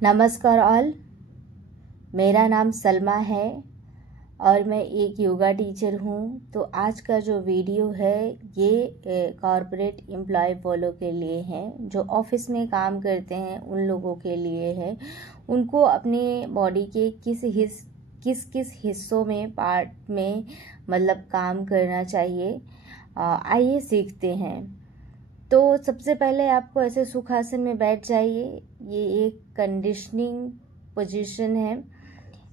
नमस्कार ऑल। मेरा नाम सलमा है और मैं एक योगा टीचर हूँ। तो आज का जो वीडियो है ये कॉरपोरेट एम्प्लॉय वालों के लिए है, जो ऑफिस में काम करते हैं उन लोगों के लिए है। उनको अपने बॉडी के किस किस हिस्सों में पार्ट में मतलब काम करना चाहिए। आइए सीखते हैं। तो सबसे पहले आपको ऐसे सुखासन में बैठ जाइए। ये एक कंडीशनिंग पोजीशन है।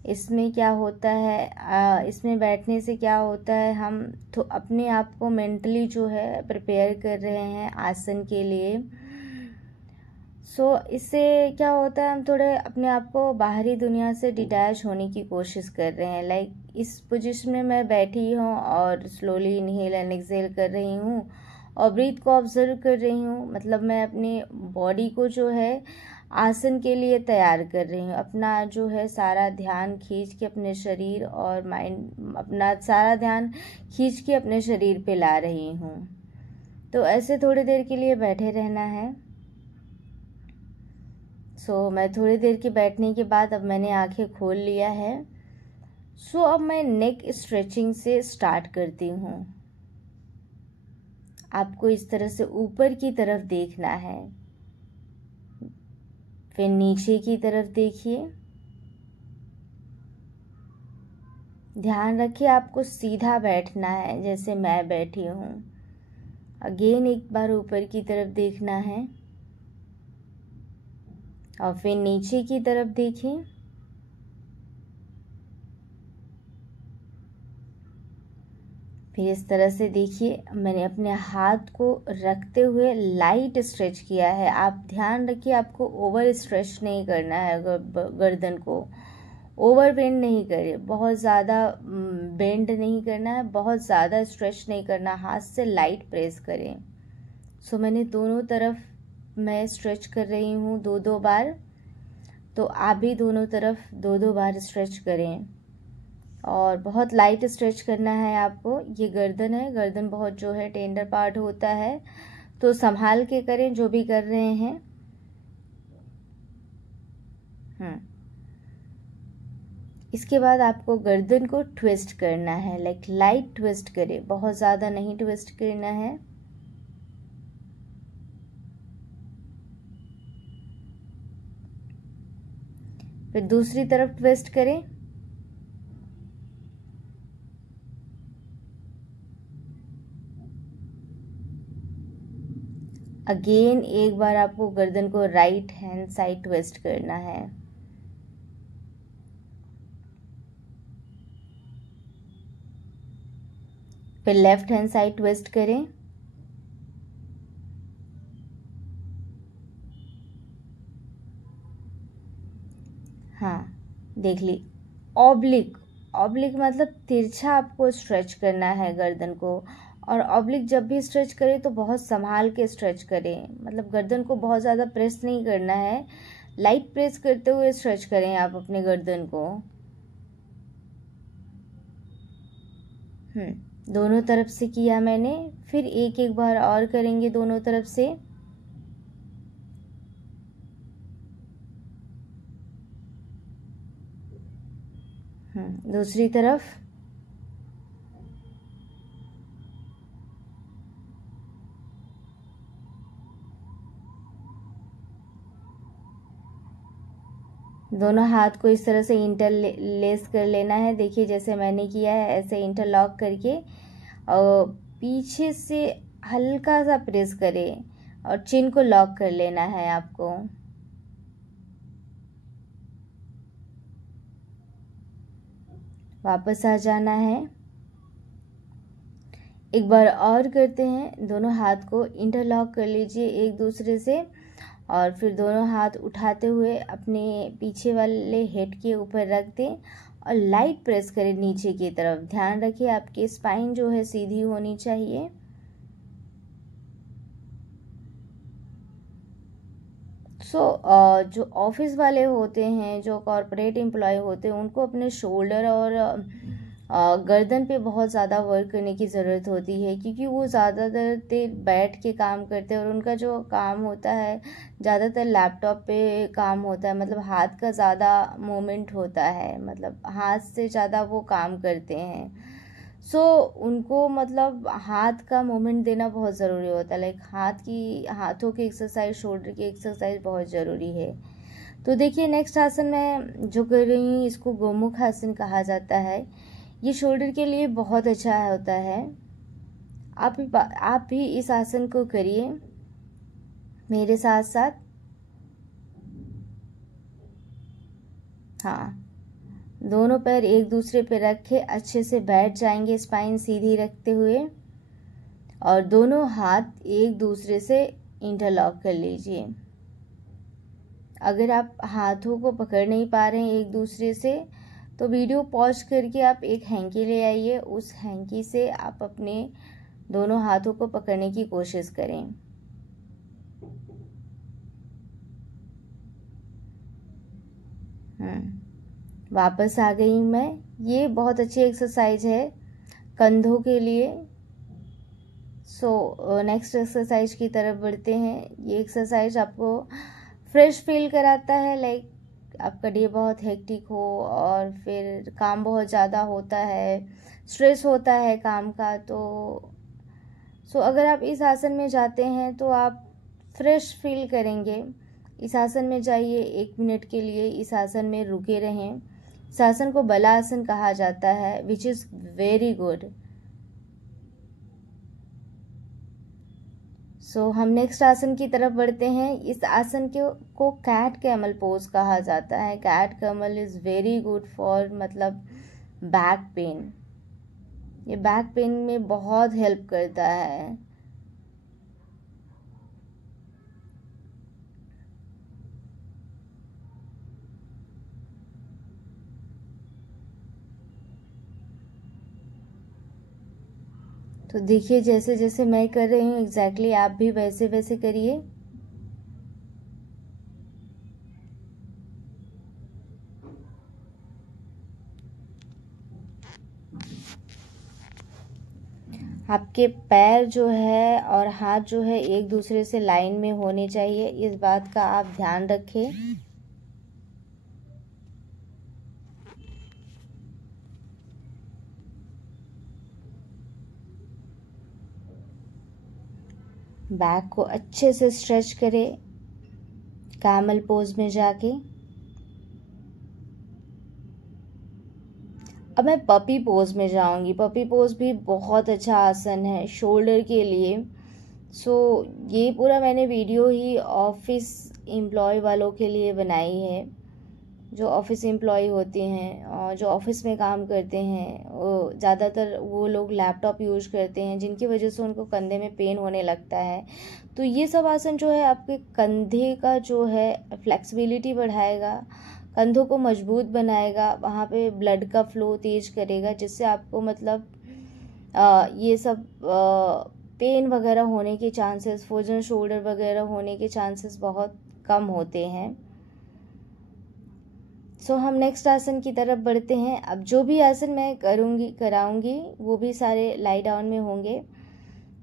इसमें क्या होता है, इसमें बैठने से क्या होता है, हम तो अपने आप को मेंटली जो है प्रिपेयर कर रहे हैं आसन के लिए। इससे क्या होता है, हम थोड़े अपने आप को बाहरी दुनिया से डिटैच होने की कोशिश कर रहे हैं। इस पोजीशन में मैं बैठी हूँ और स्लोली इनहेल एंड एक्सहेल कर रही हूँ और ब्रीथ को ऑब्जर्व कर रही हूँ। मतलब मैं अपनी बॉडी को जो है आसन के लिए तैयार कर रही हूँ। अपना जो है सारा ध्यान खींच के अपने शरीर और माइंड, अपना सारा ध्यान खींच के अपने शरीर पे ला रही हूँ। तो ऐसे थोड़ी देर के लिए बैठे रहना है। मैं थोड़ी देर के बैठने के बाद अब मैंने आंखें खोल लिया है। अब मैं नेक स्ट्रेचिंग से स्टार्ट करती हूँ। आपको इस तरह से ऊपर की तरफ देखना है, फिर नीचे की तरफ देखिए। ध्यान रखिए आपको सीधा बैठना है जैसे मैं बैठी हूँ। अगेन एक बार ऊपर की तरफ देखना है और फिर नीचे की तरफ देखिए। फिर इस तरह से देखिए, मैंने अपने हाथ को रखते हुए लाइट स्ट्रेच किया है। आप ध्यान रखिए आपको ओवर स्ट्रेच नहीं करना है, गर्दन को ओवर बेंड नहीं करें, बहुत ज़्यादा बेंड नहीं करना है, बहुत ज़्यादा स्ट्रेच नहीं करना। हाथ से लाइट प्रेस करें। मैंने दोनों तरफ मैं स्ट्रेच कर रही हूँ 2-2 बार। तो आप भी दोनों तरफ 2-2 बार स्ट्रेच करें और बहुत लाइट स्ट्रेच करना है आपको। ये गर्दन है, गर्दन बहुत जो है टेंडर पार्ट होता है, तो संभाल के करें जो भी कर रहे हैं। इसके बाद आपको गर्दन को ट्विस्ट करना है, लाइट ट्विस्ट करें, बहुत ज़्यादा नहीं ट्विस्ट करना है। फिर दूसरी तरफ ट्विस्ट करें। अगेन एक बार आपको गर्दन को राइट हैंड साइड ट्विस्ट करना है। फिर लेफ्ट हैंड साइड ट्विस्ट करें। हाँ, देख ली। ऑब्लिक, ऑब्लिक मतलब तिरछा आपको स्ट्रेच करना है गर्दन को। और ऑब्लिक जब भी स्ट्रेच करें तो बहुत संभाल के स्ट्रेच करें, मतलब गर्दन को बहुत ज़्यादा प्रेस नहीं करना है, लाइट प्रेस करते हुए स्ट्रेच करें आप अपने गर्दन को। दोनों तरफ से किया मैंने, फिर एक एक बार और करेंगे दोनों तरफ से। दूसरी तरफ। दोनों हाथ को इस तरह से इंटरलेस कर लेना है। देखिए जैसे मैंने किया है ऐसे इंटरलॉक करके और पीछे से हल्का सा प्रेस करें और चिन को लॉक कर लेना है आपको। वापस आ जाना है। एक बार और करते हैं। दोनों हाथ को इंटरलॉक कर लीजिए एक दूसरे से और फिर दोनों हाथ उठाते हुए अपने पीछे वाले हेड के ऊपर रख दें और लाइट प्रेस करें नीचे की तरफ। ध्यान रखिए आपकी स्पाइन जो है सीधी होनी चाहिए। जो ऑफिस वाले होते हैं, जो कॉरपोरेट एम्प्लॉय होते हैं, उनको अपने शोल्डर और गर्दन पे बहुत ज़्यादा वर्क करने की ज़रूरत होती है, क्योंकि वो ज़्यादातर देर बैठ के काम करते हैं और उनका जो काम होता है ज़्यादातर लैपटॉप पे काम होता है, मतलब हाथ का ज़्यादा मूवमेंट होता है, मतलब हाथ से ज़्यादा वो काम करते हैं। सो उनको मतलब हाथ का मूवमेंट देना बहुत ज़रूरी होता है, लाइक हाथों की एक्सरसाइज, शोल्डर की एक्सरसाइज बहुत ज़रूरी है। तो देखिए नेक्स्ट आसन मैं जो कर रही हूँ इसको गोमुख आसन कहा जाता है। ये शोल्डर के लिए बहुत अच्छा होता है। आप भी इस आसन को करिए मेरे साथ साथ। हाँ, दोनों पैर एक दूसरे पे रखे अच्छे से बैठ जाएंगे, स्पाइन सीधी रखते हुए, और दोनों हाथ एक दूसरे से इंटरलॉक कर लीजिए। अगर आप हाथों को पकड़ नहीं पा रहे हैं एक दूसरे से, तो वीडियो पॉज करके आप एक हैंकी ले आइए, उस हैंकी से आप अपने दोनों हाथों को पकड़ने की कोशिश करें। वापस आ गई मैं। ये बहुत अच्छी एक्सरसाइज है कंधों के लिए। सो नेक्स्ट एक्सरसाइज की तरफ बढ़ते हैं। ये एक्सरसाइज आपको फ्रेश फील कराता है, लाइक आपका डे बहुत हेक्टिक हो और फिर काम बहुत ज़्यादा होता है, स्ट्रेस होता है काम का, तो अगर आप इस आसन में जाते हैं तो आप फ्रेश फील करेंगे। इस आसन में जाइए, 1 मिनट के लिए इस आसन में रुके रहें। इस आसन को बलासन कहा जाता है, विच इज़ वेरी गुड। सो हम नेक्स्ट आसन की तरफ बढ़ते हैं। इस आसन को कैट कैमल पोज कहा जाता है। Cat camel is very good for मतलब बैक पेन। ये बैक पेन में बहुत हेल्प करता है। तो देखिए जैसे जैसे मैं कर रही हूँ एग्जैक्टली आप भी वैसे वैसे करिए। आपके पैर जो है और हाथ जो है एक दूसरे से लाइन में होने चाहिए, इस बात का आप ध्यान रखें। बैक को अच्छे से स्ट्रेच करें कैमल पोज में जाके। अब मैं पपी पोज में जाऊंगी। पपी पोज भी बहुत अच्छा आसन है शोल्डर के लिए। सो ये पूरा मैंने वीडियो ही ऑफिस एम्प्लॉय वालों के लिए बनाई है, जो ऑफिस एम्प्लॉय होते हैं और जो ऑफिस में काम करते हैं, वो ज़्यादातर वो लोग लैपटॉप यूज़ करते हैं, जिनकी वजह से उनको कंधे में पेन होने लगता है। तो ये सब आसन जो है आपके कंधे का जो है फ्लेक्सिबिलिटी बढ़ाएगा, कंधों को मजबूत बनाएगा, वहाँ पे ब्लड का फ्लो तेज करेगा, जिससे आपको मतलब ये सब पेन वगैरह होने के चांसेस, फ्रोजन शोल्डर वगैरह होने के चांसेस बहुत कम होते हैं। सो हम नेक्स्ट आसन की तरफ बढ़ते हैं। अब जो भी आसन मैं कराऊंगी वो भी सारे लाई डाउन में होंगे।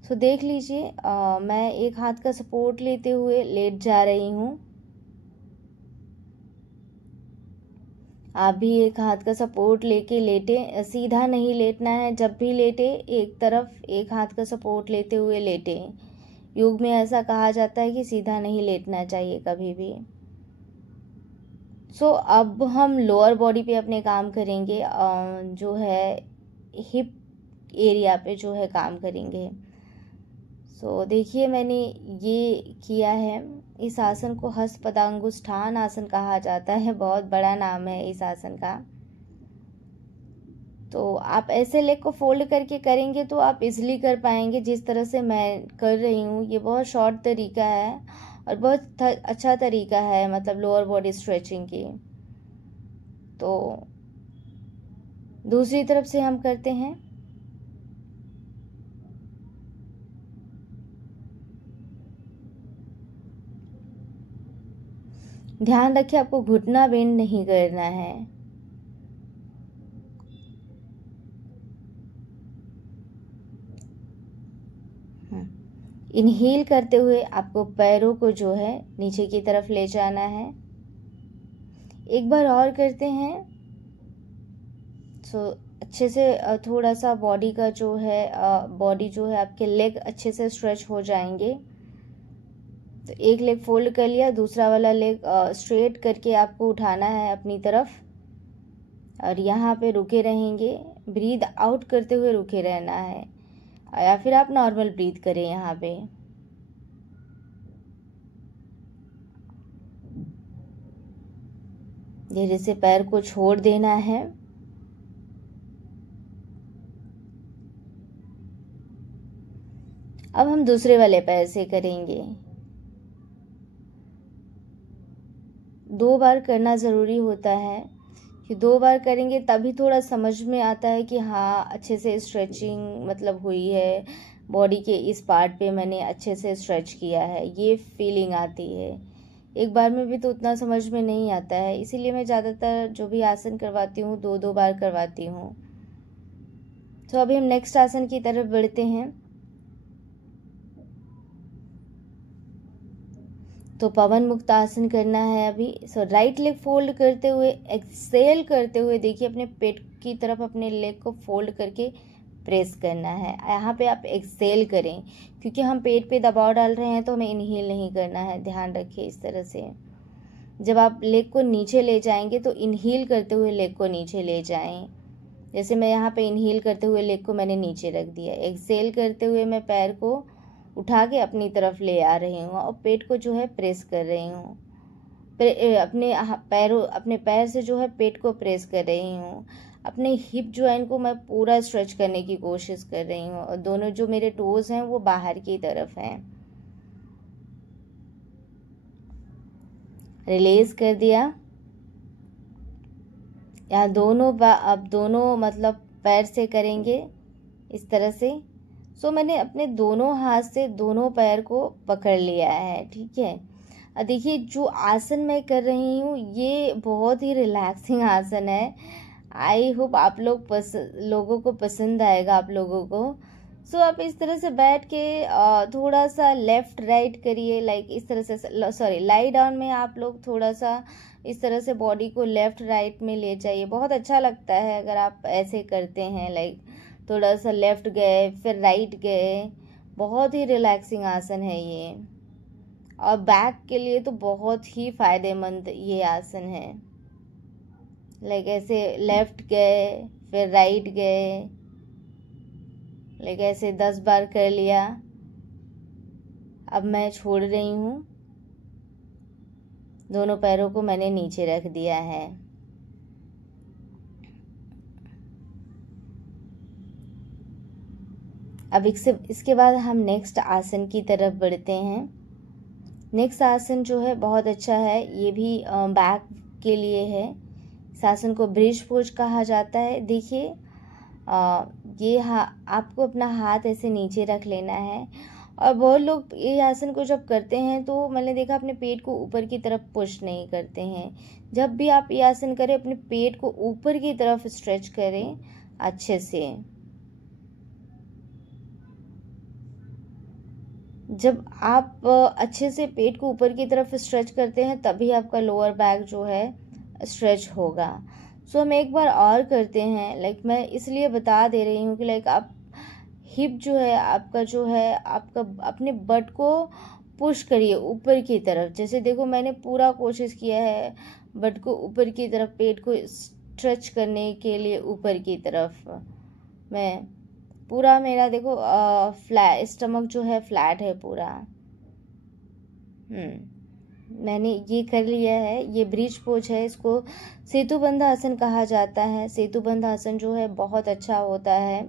सो देख लीजिए, मैं एक हाथ का सपोर्ट लेते हुए लेट जा रही हूँ। आप भी एक हाथ का सपोर्ट लेके लेटे, सीधा नहीं लेटना है। जब भी लेटे एक तरफ एक हाथ का सपोर्ट लेते हुए लेटे। योग में ऐसा कहा जाता है कि सीधा नहीं लेटना चाहिए कभी भी। सो अब हम लोअर बॉडी पे अपने काम करेंगे, जो है हिप एरिया पे जो है काम करेंगे। सो देखिए मैंने ये किया है। इस आसन को हस्तपदांगुष्ठान आसन कहा जाता है, बहुत बड़ा नाम है इस आसन का। तो आप ऐसे लेग को फोल्ड करके करेंगे तो आप इजीली कर पाएंगे, जिस तरह से मैं कर रही हूँ। ये बहुत शॉर्ट तरीका है और बहुत अच्छा तरीका है मतलब लोअर बॉडी स्ट्रेचिंग की। तो दूसरी तरफ से हम करते हैं। ध्यान रखिए आपको घुटना बेंड नहीं करना है। इनहेल करते हुए आपको पैरों को जो है नीचे की तरफ ले जाना है। एक बार और करते हैं। सो अच्छे से थोड़ा सा बॉडी का जो है बॉडी जो है आपके लेग अच्छे से स्ट्रेच हो जाएंगे। तो एक लेग फोल्ड कर लिया, दूसरा वाला लेग स्ट्रेट करके आपको उठाना है अपनी तरफ और यहाँ पे रुके रहेंगे। ब्रीद आउट करते हुए रुके रहना है या फिर आप नॉर्मल ब्रीथ करें यहाँ पे। धीरे से पैर को छोड़ देना है। अब हम दूसरे वाले पैर से करेंगे। 2 बार करना ज़रूरी होता है कि 2 बार करेंगे तभी थोड़ा समझ में आता है कि हाँ अच्छे से स्ट्रेचिंग मतलब हुई है, बॉडी के इस पार्ट पे मैंने अच्छे से स्ट्रेच किया है, ये फीलिंग आती है। एक बार में भी तो उतना समझ में नहीं आता है, इसीलिए मैं ज़्यादातर जो भी आसन करवाती हूँ 2-2 बार करवाती हूँ। तो अभी हम नेक्स्ट आसन की तरफ बढ़ते हैं। तो पवन मुक्त आसन करना है अभी। सो राइट लेग फोल्ड करते हुए एक्सेल करते हुए देखिए अपने पेट की तरफ अपने लेग को फोल्ड करके प्रेस करना है। यहाँ पे आप एक्सेल करें क्योंकि हम पेट पे दबाव डाल रहे हैं तो हमें इनहेल नहीं करना है, ध्यान रखिए इस तरह से। जब आप लेग को नीचे ले जाएंगे तो इनहेल करते हुए लेग को नीचे ले जाएं। जैसे मैं यहाँ पे इनहेल करते हुए लेग को मैंने नीचे रख दिया, एक्सेल करते हुए मैं पैर को उठा के अपनी तरफ ले आ रही हूँ और पेट को जो है प्रेस कर रही हूँ। अपने पैर से जो है पेट को प्रेस कर रही हूँ। अपने हिप जॉइंट को मैं पूरा स्ट्रेच करने की कोशिश कर रही हूँ और दोनों जो मेरे टोज हैं वो बाहर की तरफ हैं। रिलीज कर दिया। यहाँ अब दोनों मतलब पैर से करेंगे इस तरह से। सो मैंने अपने दोनों हाथ से दोनों पैर को पकड़ लिया है, ठीक है। अब देखिए जो आसन मैं कर रही हूँ ये बहुत ही रिलैक्सिंग आसन है। आई होप आप लोगों को पसंद आएगा आप लोगों को। सो आप इस तरह से बैठ के थोड़ा सा लेफ्ट राइट करिए, लाइक इस तरह से लाई डाउन में आप लोग थोड़ा सा इस तरह से बॉडी को लेफ्ट राइट में ले जाइए। बहुत अच्छा लगता है अगर आप ऐसे करते हैं, लाइक थोड़ा सा लेफ्ट गए फिर राइट गए। बहुत ही रिलैक्सिंग आसन है ये और बैक के लिए तो बहुत ही फायदेमंद ये आसन है। लाइक ऐसे लेफ्ट गए फिर राइट गए, लाइक ऐसे 10 बार कर लिया। अब मैं छोड़ रही हूँ, दोनों पैरों को मैंने नीचे रख दिया है। अब इसके बाद हम नेक्स्ट आसन की तरफ बढ़ते हैं। नेक्स्ट आसन जो है बहुत अच्छा है, ये भी बैक के लिए है। इस आसन को ब्रिज पोज कहा जाता है। देखिए ये आपको अपना हाथ ऐसे नीचे रख लेना है और बहुत लोग ये आसन को जब करते हैं तो मैंने देखा अपने पेट को ऊपर की तरफ पुश नहीं करते हैं। जब भी आप ये आसन करें अपने पेट को ऊपर की तरफ स्ट्रेच करें अच्छे से। जब आप अच्छे से पेट को ऊपर की तरफ स्ट्रेच करते हैं तभी आपका लोअर बैक जो है स्ट्रेच होगा। सो हम एक बार और करते हैं। लाइक मैं इसलिए बता दे रही हूँ कि लाइक आप हिप जो है आपका अपने बट को पुश करिए ऊपर की तरफ। जैसे देखो मैंने पूरा कोशिश किया है बट को ऊपर की तरफ, पेट को स्ट्रेच करने के लिए ऊपर की तरफ। मैं पूरा मेरा देखो फ्लैट स्टमक जो है फ्लैट है पूरा। मैंने ये कर लिया है। ये ब्रिज पोज है, इसको सेतुबंध आसन कहा जाता है। सेतुबंध आसन जो है बहुत अच्छा होता है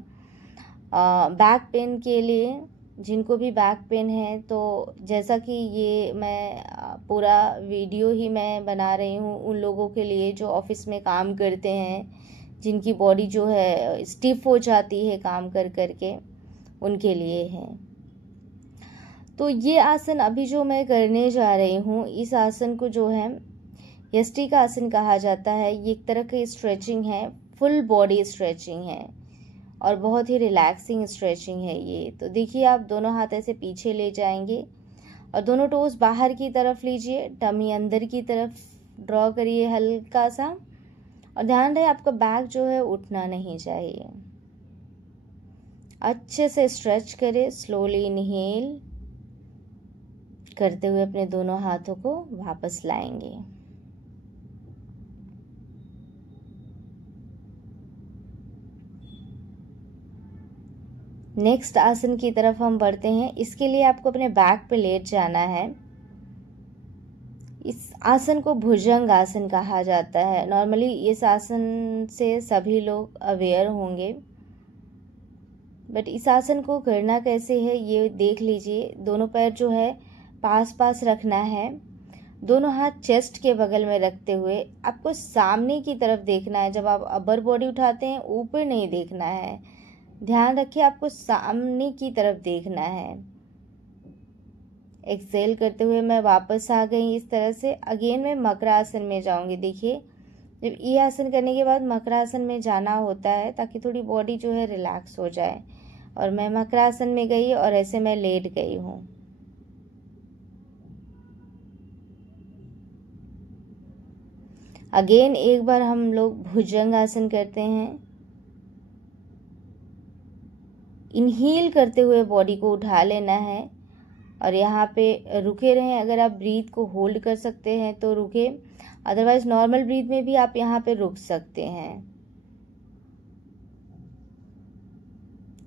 बैक पेन के लिए। जिनको भी बैक पेन है तो जैसा कि ये मैं पूरा वीडियो ही मैं बना रही हूँ उन लोगों के लिए जो ऑफिस में काम करते हैं, जिनकी बॉडी जो है स्टिफ हो जाती है काम कर करके, उनके लिए है। तो ये आसन अभी जो मैं करने जा रही हूँ, इस आसन को जो है यष्टि का आसन कहा जाता है। ये एक तरह की स्ट्रेचिंग है, फुल बॉडी स्ट्रेचिंग है और बहुत ही रिलैक्सिंग स्ट्रेचिंग है ये। तो देखिए, आप दोनों हाथ ऐसे पीछे ले जाएंगे और दोनों टोस बाहर की तरफ लीजिए, टमी अंदर की तरफ ड्रॉ करिए हल्का सा, और ध्यान रहे आपका बैक जो है उठना नहीं चाहिए। अच्छे से स्ट्रेच करें, स्लोली इनहेल करते हुए अपने दोनों हाथों को वापस लाएंगे। नेक्स्ट आसन की तरफ हम बढ़ते हैं। इसके लिए आपको अपने बैक पे लेट जाना है। इस आसन को भुजंग आसन कहा जाता है। नॉर्मली इस आसन से सभी लोग अवेयर होंगे, बट इस आसन को करना कैसे है ये देख लीजिए। दोनों पैर जो है पास पास रखना है, दोनों हाथ चेस्ट के बगल में रखते हुए आपको सामने की तरफ देखना है। जब आप अपर बॉडी उठाते हैं ऊपर नहीं देखना है, ध्यान रखिए आपको सामने की तरफ देखना है। एक्सेल करते हुए मैं वापस आ गई इस तरह से। अगेन मैं मकरासन में जाऊंगी। देखिए, जब ये आसन करने के बाद मकरासन में जाना होता है ताकि थोड़ी बॉडी जो है रिलैक्स हो जाए। और मैं मकरासन में गई और ऐसे मैं लेट गई हूँ। अगेन एक बार हम लोग भुजंग आसन करते हैं। इनहेल करते हुए बॉडी को उठा लेना है और यहाँ पे रुके रहें। अगर आप ब्रीथ को होल्ड कर सकते हैं तो रुके, अदरवाइज नॉर्मल ब्रीथ में भी आप यहाँ पे रुक सकते हैं।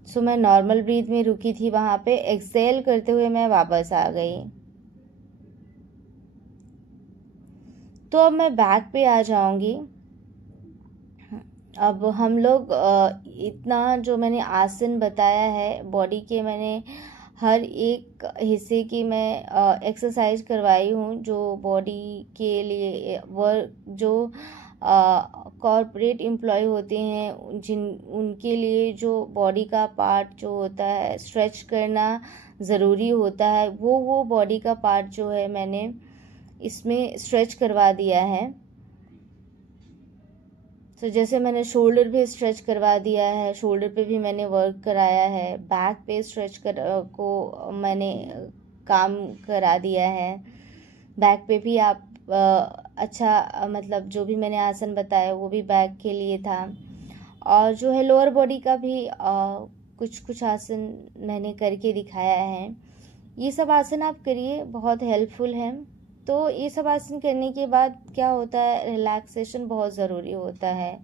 सो मैं नॉर्मल ब्रीथ में रुकी थी वहाँ पे। एक्सेल करते हुए मैं वापस आ गई। तो अब मैं बैक पे आ जाऊंगी। अब हम लोग इतना जो मैंने आसन बताया है बॉडी के, मैंने हर एक हिस्से की मैं एक्सरसाइज करवाई हूँ जो बॉडी के लिए वर्क जो कॉरपोरेट एम्प्लॉय होते हैं उनके लिए जो बॉडी का पार्ट जो होता है स्ट्रेच करना ज़रूरी होता है, वो बॉडी का पार्ट जो है मैंने इसमें स्ट्रेच करवा दिया है। तो जैसे मैंने शोल्डर पे स्ट्रेच करवा दिया है, शोल्डर पे भी मैंने वर्क कराया है, बैक पे स्ट्रेच को मैंने काम करा दिया है। बैक पे भी आप अच्छा मतलब जो भी मैंने आसन बताया वो भी बैक के लिए था। और जो है लोअर बॉडी का भी कुछ आसन मैंने करके दिखाया है। ये सब आसन आप करिए, बहुत हेल्पफुल है। तो ये सब आसन करने के बाद क्या होता है, रिलैक्सेशन बहुत ज़रूरी होता है।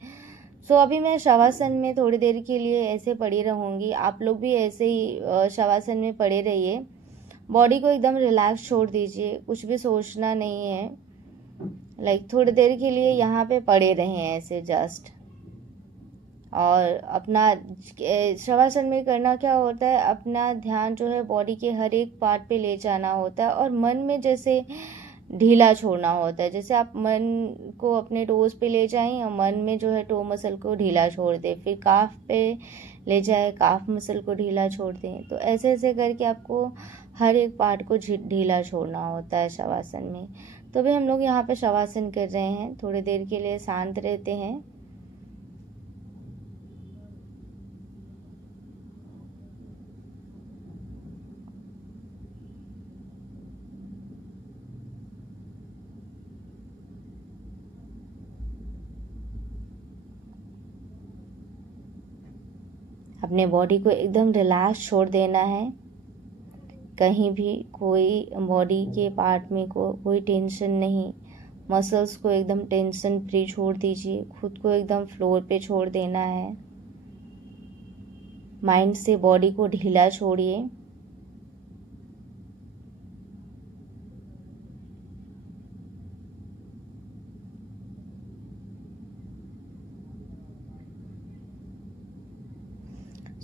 सो अभी मैं शवासन में थोड़ी देर के लिए ऐसे पड़ी रहूँगी। आप लोग भी ऐसे ही शवासन में पड़े रहिए। बॉडी को एकदम रिलैक्स छोड़ दीजिए, कुछ भी सोचना नहीं है। लाइक थोड़ी देर के लिए यहाँ पे पड़े रहें ऐसे जस्ट। और अपना शवासन में करना क्या होता है, अपना ध्यान जो है बॉडी के हर एक पार्ट पे ले जाना होता है और मन में जैसे ढीला छोड़ना होता है। जैसे आप मन को अपने टोज पे ले जाएं और मन में जो है टो मसल को ढीला छोड़ दें, फिर काफ पे ले जाए, काफ मसल को ढीला छोड़ दें। तो ऐसे ऐसे करके आपको हर एक पार्ट को ढीला छोड़ना होता है शवासन में। तो भी हम लोग यहाँ पे शवासन कर रहे हैं, थोड़ी देर के लिए शांत रहते हैं। अपने बॉडी को एकदम रिलैक्स छोड़ देना है। कहीं भी कोई बॉडी के पार्ट में कोई टेंशन नहीं। मसल्स को एकदम टेंशन फ्री छोड़ दीजिए। खुद को एकदम फ्लोर पे छोड़ देना है। माइंड से बॉडी को ढीला छोड़िए।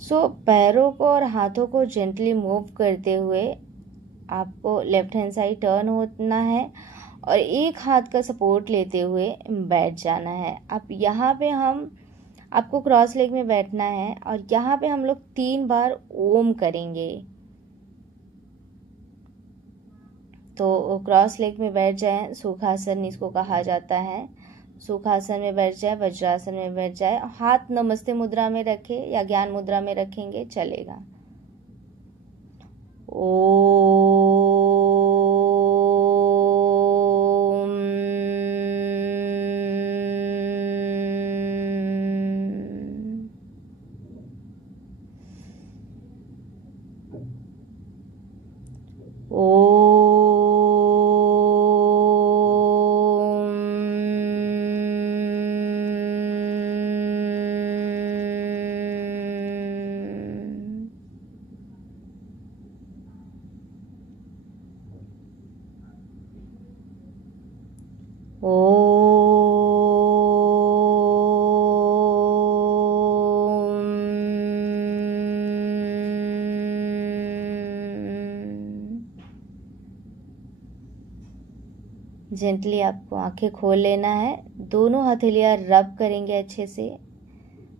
सो पैरों को और हाथों को जेंटली मूव करते हुए आपको लेफ्ट हैंड साइड टर्न होना है और एक हाथ का सपोर्ट लेते हुए बैठ जाना है। अब यहाँ पे आपको क्रॉस लेग में बैठना है और यहाँ पे हम लोग 3 बार ओम करेंगे। तो क्रॉस लेग में बैठ जाएं, सुखासन इसको कहा जाता है। सुखासन में बैठ जाए, वज्रासन में बैठ जाए। हाथ नमस्ते मुद्रा में रखे या ज्ञान मुद्रा में रखेंगे चलेगा। जेंटली आपको आंखें खोल लेना है। दोनों हथेलियाँ रब करेंगे अच्छे से।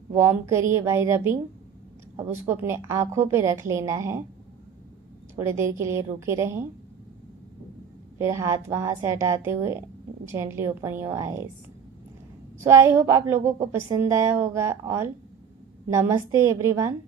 वार्म करिए बाय रबिंग। अब उसको अपने आँखों पे रख लेना है। थोड़ी देर के लिए रुके रहें, फिर हाथ वहाँ से हटाते हुए gently open your eyes. So I hope आप लोगों को पसंद आया होगा। ऑल नमस्ते एवरीवन।